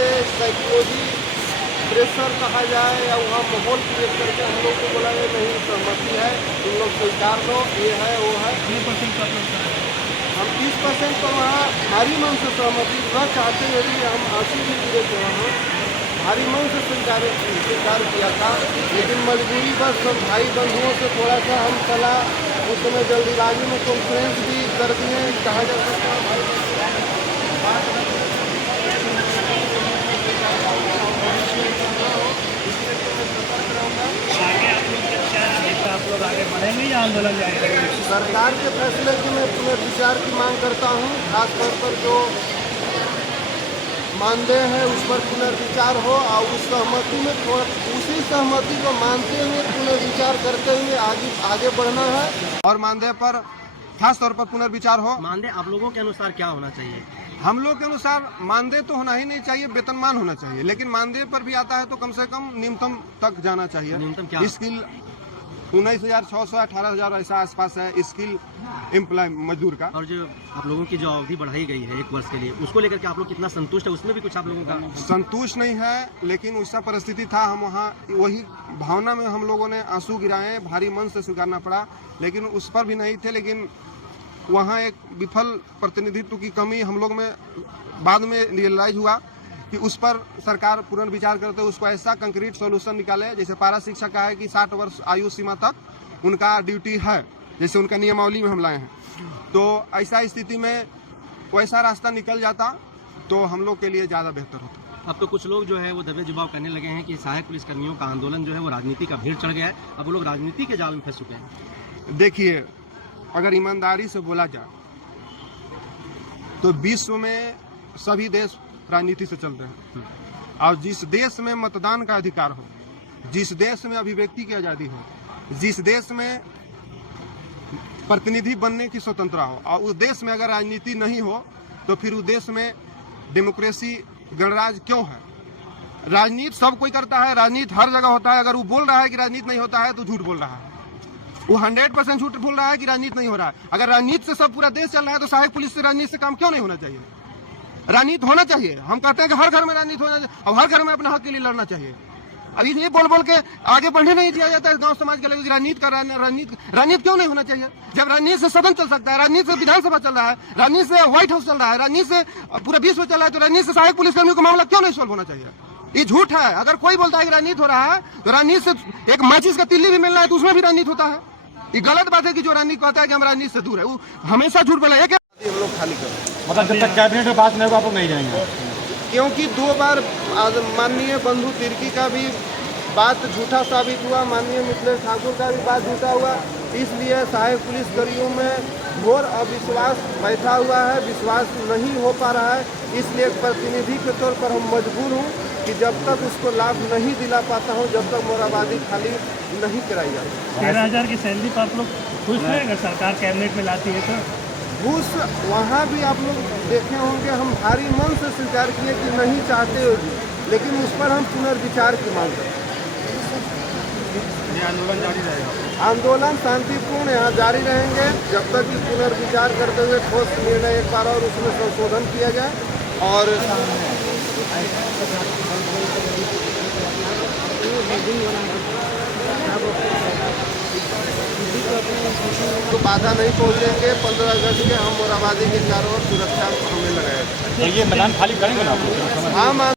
से psychology pressure कहा जाए या वहाँ माहौल क्रिएट करके हम लोग को बोला गया नहीं सहमति है, तुम लोग स्वीकार लो, ये है वो है। हम 30% तो वहाँ भारी मन से सहमति न चाहते हुए भी हम आंसू भी गिरे थे, वहाँ भारी मन से स्वीकार किया था, लेकिन मजबूरी बस सब भाई बंधुओं से थोड़ा सा हम चला। उस समय जल्दीबाजी में कॉन्फ्रेंस भी कर दिए, कहा जा सकता है आप लोग आगे बढ़ेंगे या आंदोलन जारी रहेंगे? सरकार के फैसले की मैं पुनर्विचार की मांग करता हूँ। खासतौर पर जो मानदेय है उस पर पुनर्विचार हो और उस सहमति में उसी सहमति को मानते हुए पुनर्विचार करते हुए आगे बढ़ना है और मानदेय पर खास तौर पर पुनर्विचार हो। मानदेय आप लोगों के अनुसार क्या होना चाहिए? हम लोग के अनुसार मानदेय तो होना ही नहीं चाहिए, वेतनमान होना चाहिए, लेकिन मानदेय पर भी आता है तो कम से कम न्यूनतम तक जाना चाहिए। न्यूनतम क्या? स्किल 19,600 18,000 ऐसा आसपास है स्किल एम्प्लॉय मजदूर का। और जो आप लोगों की जो अवधि बढ़ाई गई है 1 वर्ष के लिए, उसको लेकर के आप लोग कितना संतुष्ट है? उसमें भी कुछ आप लोगों का संतुष्ट नहीं है, लेकिन वैसा परिस्थिति था, हम वहाँ वही भावना में हम लोगों ने आंसू गिराए, भारी मन से स्वीकारना पड़ा, लेकिन उस पर भी नहीं थे। लेकिन वहाँ एक विफल प्रतिनिधित्व की कमी हम लोग में बाद में रियलाइज हुआ कि उस पर सरकार पुनर्विचार करते उसको ऐसा कंक्रीट सॉल्यूशन निकाले। जैसे पारा शिक्षा का है कि 60 वर्ष आयु सीमा तक उनका ड्यूटी है, जैसे उनका नियमावली में हम लाए हैं, तो ऐसा स्थिति में वैसा रास्ता निकल जाता तो हम लोग के लिए ज़्यादा बेहतर होता। अब तो कुछ लोग जो है वो दबे जवाब करने लगे हैं कि सहायक पुलिसकर्मियों का आंदोलन जो है वो राजनीति का भीड़ चढ़ गया है, अब वो लोग राजनीति के जाल में फंस चुके हैं। देखिए, अगर ईमानदारी से बोला जाए तो विश्व में सभी देश राजनीति से चलते हैं, और जिस देश में मतदान का अधिकार हो, जिस देश में अभिव्यक्ति की आज़ादी हो, जिस देश में प्रतिनिधि बनने की स्वतंत्रता हो, और उस देश में अगर राजनीति नहीं हो तो फिर उस देश में डेमोक्रेसी गणराज्य क्यों है? राजनीति सब कोई करता है, राजनीति हर जगह होता है। अगर वो बोल रहा है कि राजनीति नहीं होता है तो झूठ बोल रहा है, वो 100% झूठ बोल रहा है कि राजनीति नहीं हो रहा है। अगर राजनीति से सब पूरा देश चल रहा है तो सहायक पुलिस से राजनीति से काम क्यों नहीं होना चाहिए? राजनीति होना चाहिए। हम कहते हैं कि हर घर में राजनीति होना चाहिए और हर घर में अपने हक के लिए लड़ना चाहिए। अभी ये बोल बोल के आगे बढ़ने नहीं दिया जाता है गांव समाज के लोग। राजनीति क्यों नहीं होना चाहिए? जब राजनीति से सदन चल सकता है, राजनीति से विधानसभा चल रहा है, राजनीति से व्हाइट हाउस चल रहा है, राजनीति से पूरा विश्व चल रहा है, तो राजनीति से सहायक पुलिसकर्मियों का मामला क्यों नहीं सॉल्व होना चाहिए? ये झूठ है। अगर कोई बोलता है कि राजनीति हो रहा है तो राजनीति से एक माचिस का तिल्ली भी मिलना है तो उसमें भी राजनीति होता है। ये गलत बात है कि जो राजनीति कहता है कि हम राजनीति से दूर है, वो हमेशा झूठ बोला है। हम लोग खाली करें, मतलब जब तक कैबिनेट में बात नहीं होगा आप लोग नहीं जाएंगे, क्योंकि 2 बार माननीय बंधु तिर्की का भी बात झूठा साबित हुआ, माननीय मिथिलेश ठाकुर का भी बात झूठा हुआ। इसलिए सहायक पुलिसकर्मियों में घोर अविश्वास बैठा हुआ है, विश्वास नहीं हो पा रहा है। इसलिए एक प्रतिनिधि के तौर पर हम मजबूर हूँ कि जब तक उसको लाभ नहीं दिला पाता हूँ, जब तक मोराबादी खाली नहीं कराई जाती। 13,000 की सैलरी पर आप लोग खुश हैं अगर सरकार कैबिनेट में लाती है तो? घूस वहाँ भी आप लोग देखे होंगे, हम भारी मन से स्वीकार किए कि नहीं चाहते हो, लेकिन उस पर हम पुनर्विचार की मांग करते हैं। आंदोलन जारी रहेगा? आंदोलन शांतिपूर्ण यहाँ जारी रहेंगे जब तक कि पुनर्विचार करते हुए ठोस निर्णय एक बार और उसमें संशोधन किया जाए। और तो बाधा नहीं पहुँचेंगे। 15 अगस्त के हम मोराबादी के चारों ओर सुरक्षा हमें लगाया। तो ये मैदान खाली करेंगे ना आप लोग? हाँ।